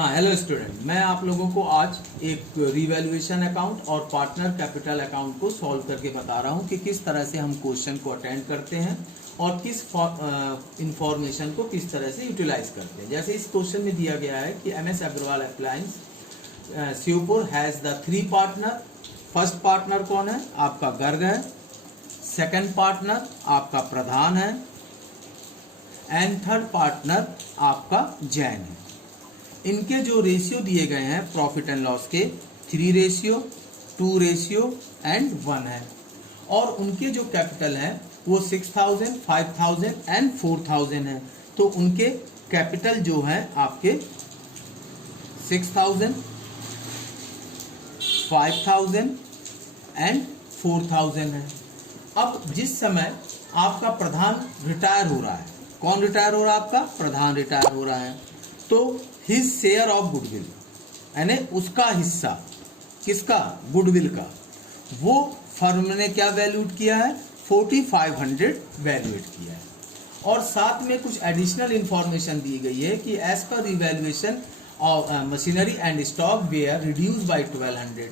हाँ hello student, मैं आप लोगों को आज एक रिवैल्यूएशन अकाउंट और पार्टनर कैपिटल अकाउंट को सॉल्व करके बता रहा हूँ कि किस तरह से हम क्वेश्चन को अटेंड करते हैं और किस इंफॉर्मेशन को किस तरह से यूटिलाइज करते हैं। जैसे इस क्वेश्चन में दिया गया है कि MS Agarwal appliance Sheopur has the 3 partner. First partner कौन है? आपका गर्ग है। सेकंड पार्टनर आपका प्रधान है एंड थर्ड पार्टनर आपका जैन है। इनके जो रेशियो दिए गए हैं प्रॉफिट एंड लॉस के 3 रेशियो, 2 रेशियो एंड 1 है और उनके जो कैपिटल है वो 6000, 5000 एंड 4000 है। तो उनके कैपिटल जो है आपके 6000, 5000 एंड 4000 है। अब जिस समय आपका प्रधान रिटायर हो रहा है, कौन रिटायर हो रहा है? आपका प्रधान रिटायर हो रहा है, तो हिज शेयर ऑफ गुडविल यानी उसका हिस्सा, किसका? गुडविल का, वो फर्म ने क्या वैल्यूट किया है? 4500 वैल्यूएट किया है। और साथ में कुछ एडिशनल इंफॉर्मेशन दी गई है कि as per revaluation of machinery and stock were reduce by 1200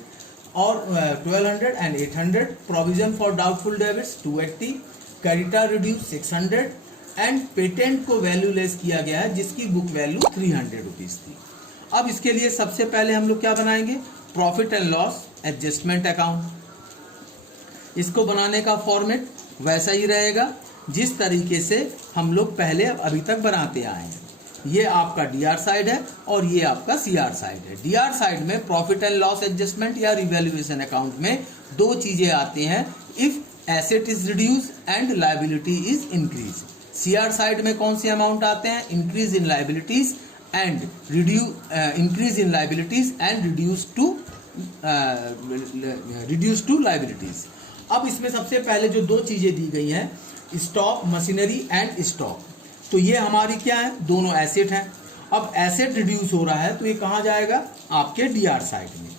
और 1200 and 800, provision for doubtful debits 280, creditor reduce 600 and patent को वैल्यू लेस किया गया है जिसकी बुक वैल्यू 300 रुपीज थी। अब इसके लिए सबसे पहले हम लोग क्या बनाएंगे? Profit and loss adjustment account. इसको बनाने का फॉर्मेट वैसा ही रहेगा जिस तरीके से हम लोग पहले अभी तक बनाते आए हैं। ये आपका DR साइड है और ये आपका CR साइड है। DR साइड में प्रॉफिट एंड लॉस एडजस्टमेंट या रिवैल्यूएशन अकाउंट में 2 चीजें आती हैं, if asset is reduce and liability is increase. CR side में कौन से अमाउंट आते हैं? Increase in liabilities and reduce to liabilities. अब इसमें सबसे पहले जो 2 चीजें दी गई हैं, स्टॉक, मशीनरी एंड स्टॉक, तो ये हमारी क्या है? दोनों एसेट हैं। अब एसेट रिड्यूस हो रहा है तो ये कहाँ जाएगा? आपके DR साइड में।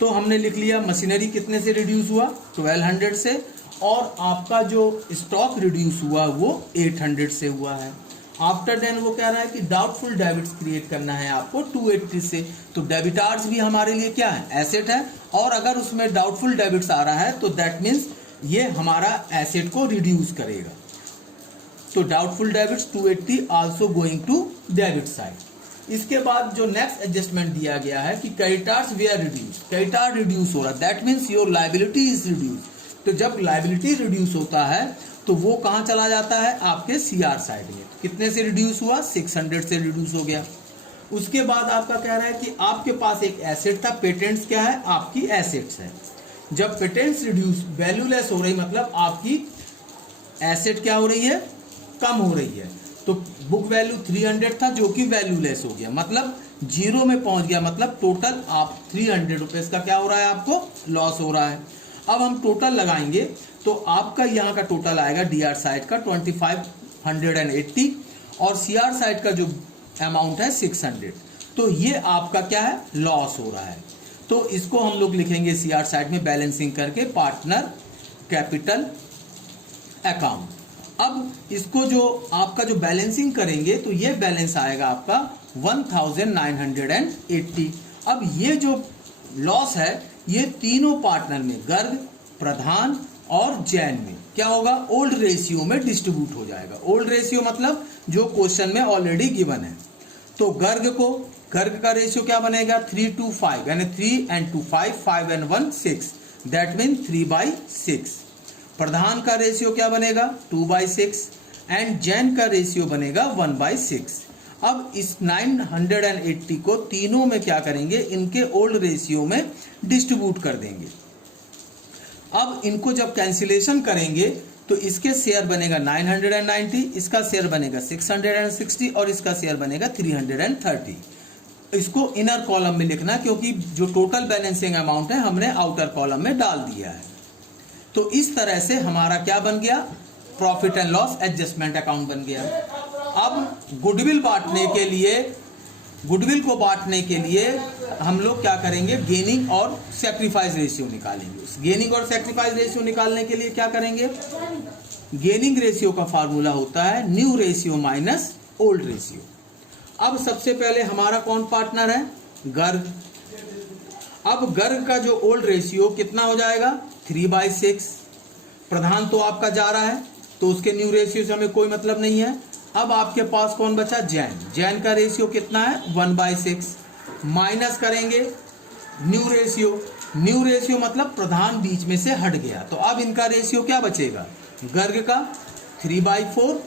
तो हमने लिख लिया मशीनरी कितने से रिड्यूस हुआ? 1200 से, और आपका जो स्टॉक रिड्यूस हुआ वो 800 से हुआ है। आफ्टर देन वो कह रहा है कि डाउटफुल डेबिट्स क्रिएट करना है आपको 280 से। तो डेबिटार्स भी हमारे लिए क्या है? एसेट है, और अगर उसमें डाउटफुल डेबिट्स आ रहा है तो दैट मीन्स ये हमारा एसेट को रिड्यूस करेगा। तो doubtful debits 280 also going to debit side. इसके बाद जो नेक्स्ट एडजस्टमेंट दिया गया है कि creditors were reduce, creditor reduce हो रहा है, that means your liability is reduce. तो जब लायबिलिटी रिड्यूस होता है तो वो कहाँ चला जाता है? आपके CR साइड में। कितने से रिड्यूस हुआ? 600 से रिड्यूस हो गया। उसके बाद आपका कह रहा है कि आपके पास एक एसेट था, पेटेंट्स क्या है? आपकी एसेट्स है। जब पेटेंट्स रिड्यूस, वैल्यू लेस हो रही, मतलब आपकी एसेट क्या हो रही है? कम हो रही है। तो बुक वैल्यू 300 था जो कि वैल्यू लेस हो गया, मतलब 0 में पहुंच गया, मतलब टोटल आप 300 रुपीज का क्या हो रहा है? आपको लॉस हो रहा है। अब हम टोटल लगाएंगे तो आपका यहाँ का टोटल आएगा DR साइड का 2580 और CR साइड का जो अमाउंट है 600। तो ये आपका क्या है? लॉस हो रहा है। तो इसको हम लोग लिखेंगे CR साइड में बैलेंसिंग करके पार्टनर कैपिटल अकाउंट। अब इसको जो आपका जो बैलेंसिंग करेंगे तो ये बैलेंस आएगा आपका 1980। अब ये जो लॉस है ये तीनों पार्टनर में, गर्ग, प्रधान और जैन में क्या होगा? ओल्ड रेशियो में डिस्ट्रीब्यूट हो जाएगा। ओल्ड रेशियो मतलब जो क्वेश्चन में ऑलरेडी गिवन है। तो गर्ग का रेशियो क्या बनेगा? 3:5 यानी 3 and 2 5, 5 and 1 6, दैट मीन 3/6। प्रधान का रेशियो क्या बनेगा? 2/6 एंड जैन का रेशियो बनेगा 1/6। अब इस 980 को तीनों में क्या करेंगे? इनके ओल्ड रेशियो में डिस्ट्रीब्यूट कर देंगे। अब इनको जब कैंसिलेशन करेंगे तो इसके शेयर बनेगा 990, इसका शेयर बनेगा 660 और इसका शेयर बनेगा 330। इसको इनर कॉलम में लिखना क्योंकि जो टोटल बैलेंसिंग अमाउंट है हमने आउटर कॉलम में डाल दिया है। तो इस तरह से हमारा क्या बन गया? Profit and loss adjustment account बन गया। अब गुडविल को बांटने के लिए हम लोग क्या करेंगे? गेनिंग और सैक्रिफाइस रेशियो निकालेंगे। गेनिंग और सैक्रिफाइस रेशियो निकालने के लिए क्या करेंगे? गेनिंग रेशियो का फार्मूला होता है new ratio minus old ratio. अब सबसे पहले हमारा कौन पार्टनर है? गर्ग। अब गर्ग का जो ओल्ड रेशियो कितना हो जाएगा? 3/6। प्रधान तो आपका जा रहा है तो उसके न्यू रेशियो से हमें कोई मतलब नहीं है। अब आपके पास कौन बचा? जैन। जैन का रेशियो कितना है? 1/6। माइनस करेंगे न्यू रेशियो। न्यू रेशियो मतलब प्रधान बीच में से हट गया, तो अब इनका रेशियो क्या बचेगा? गर्ग का 3/4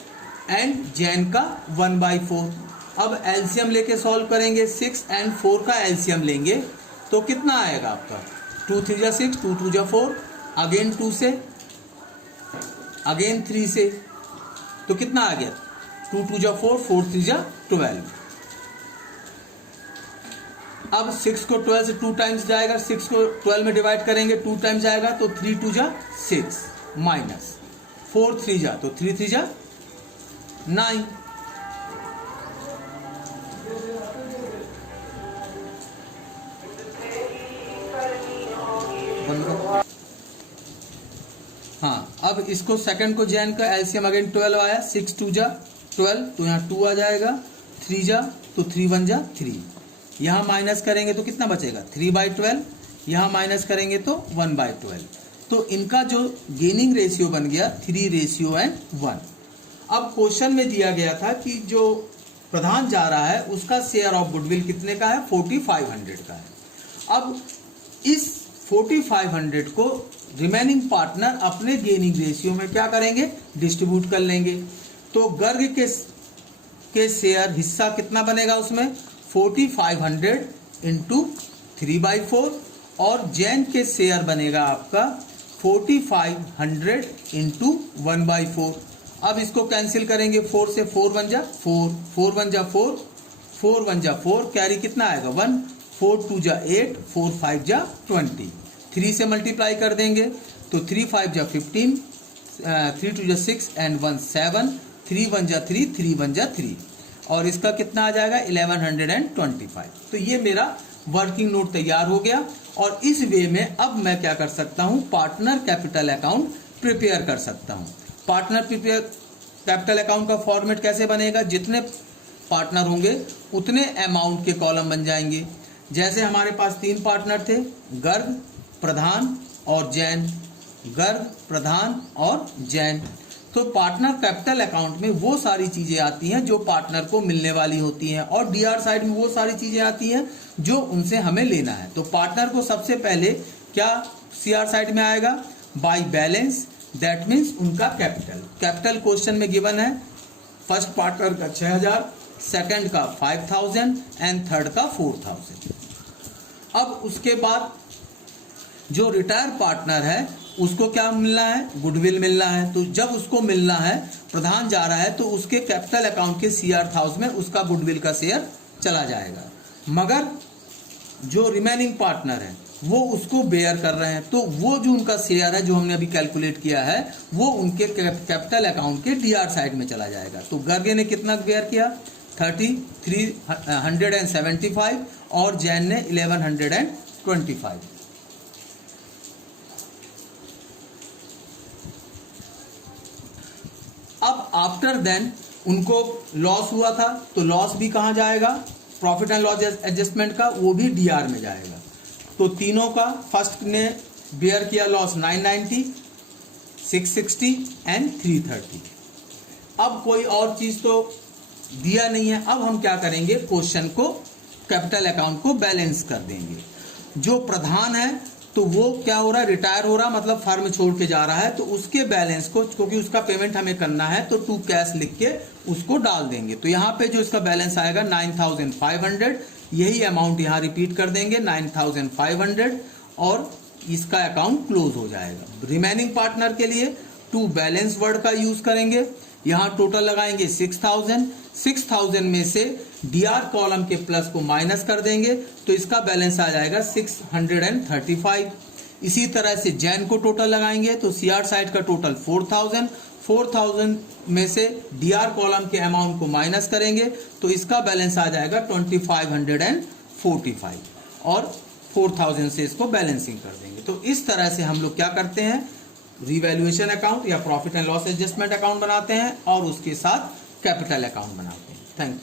एंड जैन का 1/4। अब एलसीएम लेके सॉल्व करेंगे। 6 and 4 का एलसीएम लेंगे तो कितना आएगा आपका? 2 3 जा 6, 2 2 जा 4, अगेन 2 से, अगेन 3 से, तो कितना आ गया? 2 2 जा 4, 4 3 जा 12। अब 6 को 12 से 2 टाइम्स जाएगा, 6 को 12 में डिवाइड करेंगे 2 टाइम्स जाएगा, तो 3 2 जा 6 माइनस 4 3 जा, तो 3 3 जा 9। हाँ, अब इसको सेकंड को जैन का एलसीएम अगेन 12 आया, 6 2 जा 12, तो यहाँ 2 आ जाएगा, 3 जा तो 3 1 जा 3, यहाँ माइनस करेंगे तो कितना बचेगा? 3/12, यहाँ माइनस करेंगे तो 1/12। तो इनका जो गेनिंग रेशियो बन गया 3:1। अब क्वेश्चन में दिया गया था कि जो प्रधान जा रहा है उसका शेयर ऑफ गुडविल कितने का है? 4500 का है। अब इस 4500 को रिमेनिंग पार्टनर अपने गेनिंग रेशियो में क्या करेंगे? डिस्ट्रीब्यूट कर लेंगे। तो गर्ग के शेयर हिस्सा कितना बनेगा उसमें? 4500 इंटू 3/4, और जैन के शेयर बनेगा आपका 4500 इंटू 1/4। अब इसको कैंसिल करेंगे, 4 से 4 1 जा 4, 4 1 जा 4, 4 1 जा 4, कैरी कितना आएगा? 1, 4 2 जा 8, 4 5 जा 20, 3 से मल्टीप्लाई कर देंगे तो 3 5 जा 15, 3 2 जा 6 एंड 1 7, 3 1 जा 3, 3 1 जा 3, और इसका कितना आ जाएगा? 1125। तो ये मेरा वर्किंग नोट तैयार हो गया, और इस वे में अब मैं क्या कर सकता हूँ? पार्टनर कैपिटल अकाउंट प्रिपेयर कर सकता हूँ। पार्टनर कैपिटल अकाउंट का फॉर्मेट कैसे बनेगा? जितने पार्टनर होंगे उतने अमाउंट के कॉलम बन जाएंगे। जैसे हमारे पास 3 पार्टनर थे, गर्ग, प्रधान और जैन। गर्ग, प्रधान और जैन। तो पार्टनर कैपिटल अकाउंट में वो सारी चीजें आती हैं जो पार्टनर को मिलने वाली होती हैं, और डीआर साइड में वो सारी चीजें आती हैं जो उनसे हमें लेना है। तो पार्टनर को सबसे पहले क्या सीआर साइड में आएगा? बाय बैलेंस, दैट मीन्स उनका कैपिटल। कैपिटल क्वेश्चन में गिवन है, फर्स्ट पार्टनर का 6000, सेकंड का 5000 एंड थर्ड का 4000। अब उसके बाद जो रिटायर पार्टनर है उसको क्या मिलना है? गुडविल मिलना है। तो जब उसको मिलना है, प्रधान जा रहा है, तो उसके कैपिटल अकाउंट के सीआर हाउस में उसका गुडविल का शेयर चला जाएगा। मगर जो रिमेनिंग पार्टनर है वो उसको बेयर कर रहे हैं, तो वो जो उनका शेयर है जो हमने अभी कैलकुलेट किया है वो उनके कैपिटल अकाउंट के डीआर साइड में चला जाएगा। तो गर्गे ने कितना बेयर किया? 3375, और जैन ने 1125। अब आफ्टर देन उनको लॉस हुआ था, तो लॉस भी कहाँ जाएगा? प्रॉफिट एंड लॉस एडजस्टमेंट का, वो भी डीआर में जाएगा। तो तीनों का फर्स्ट ने बेयर किया लॉस 990, 660 एंड 330। अब कोई और चीज तो दिया नहीं है। अब हम क्या करेंगे? क्वेश्चन को, कैपिटल अकाउंट को बैलेंस कर देंगे। जो प्रधान है तो वो क्या हो रहा है? रिटायर हो रहा, मतलब फर्म छोड़ के जा रहा है, तो उसके बैलेंस को, क्योंकि उसका पेमेंट हमें करना है, तो टू कैश लिख के उसको डाल देंगे। तो यहाँ पे जो इसका बैलेंस आएगा 9500, यही अमाउंट यहाँ रिपीट कर देंगे 9500, और इसका अकाउंट क्लोज हो जाएगा। रिमेनिंग पार्टनर के लिए टू बैलेंस वर्ड का यूज करेंगे। यहाँ टोटल लगाएंगे 6000 में से डीआर कॉलम के प्लस को माइनस कर देंगे, तो इसका बैलेंस आ जाएगा 635। इसी तरह से जैन को टोटल लगाएंगे, तो सीआर साइड का टोटल 4000 में से डीआर कॉलम के अमाउंट को माइनस करेंगे, तो इसका बैलेंस आ जाएगा 2545, और 4000 से इसको बैलेंसिंग कर देंगे। तो इस तरह से हम लोग क्या करते हैं? रिवैल्यूएशन अकाउंट या profit and loss adjustment account बनाते हैं, और उसके साथ कैपिटल अकाउंट बनाते हैं। Thank you.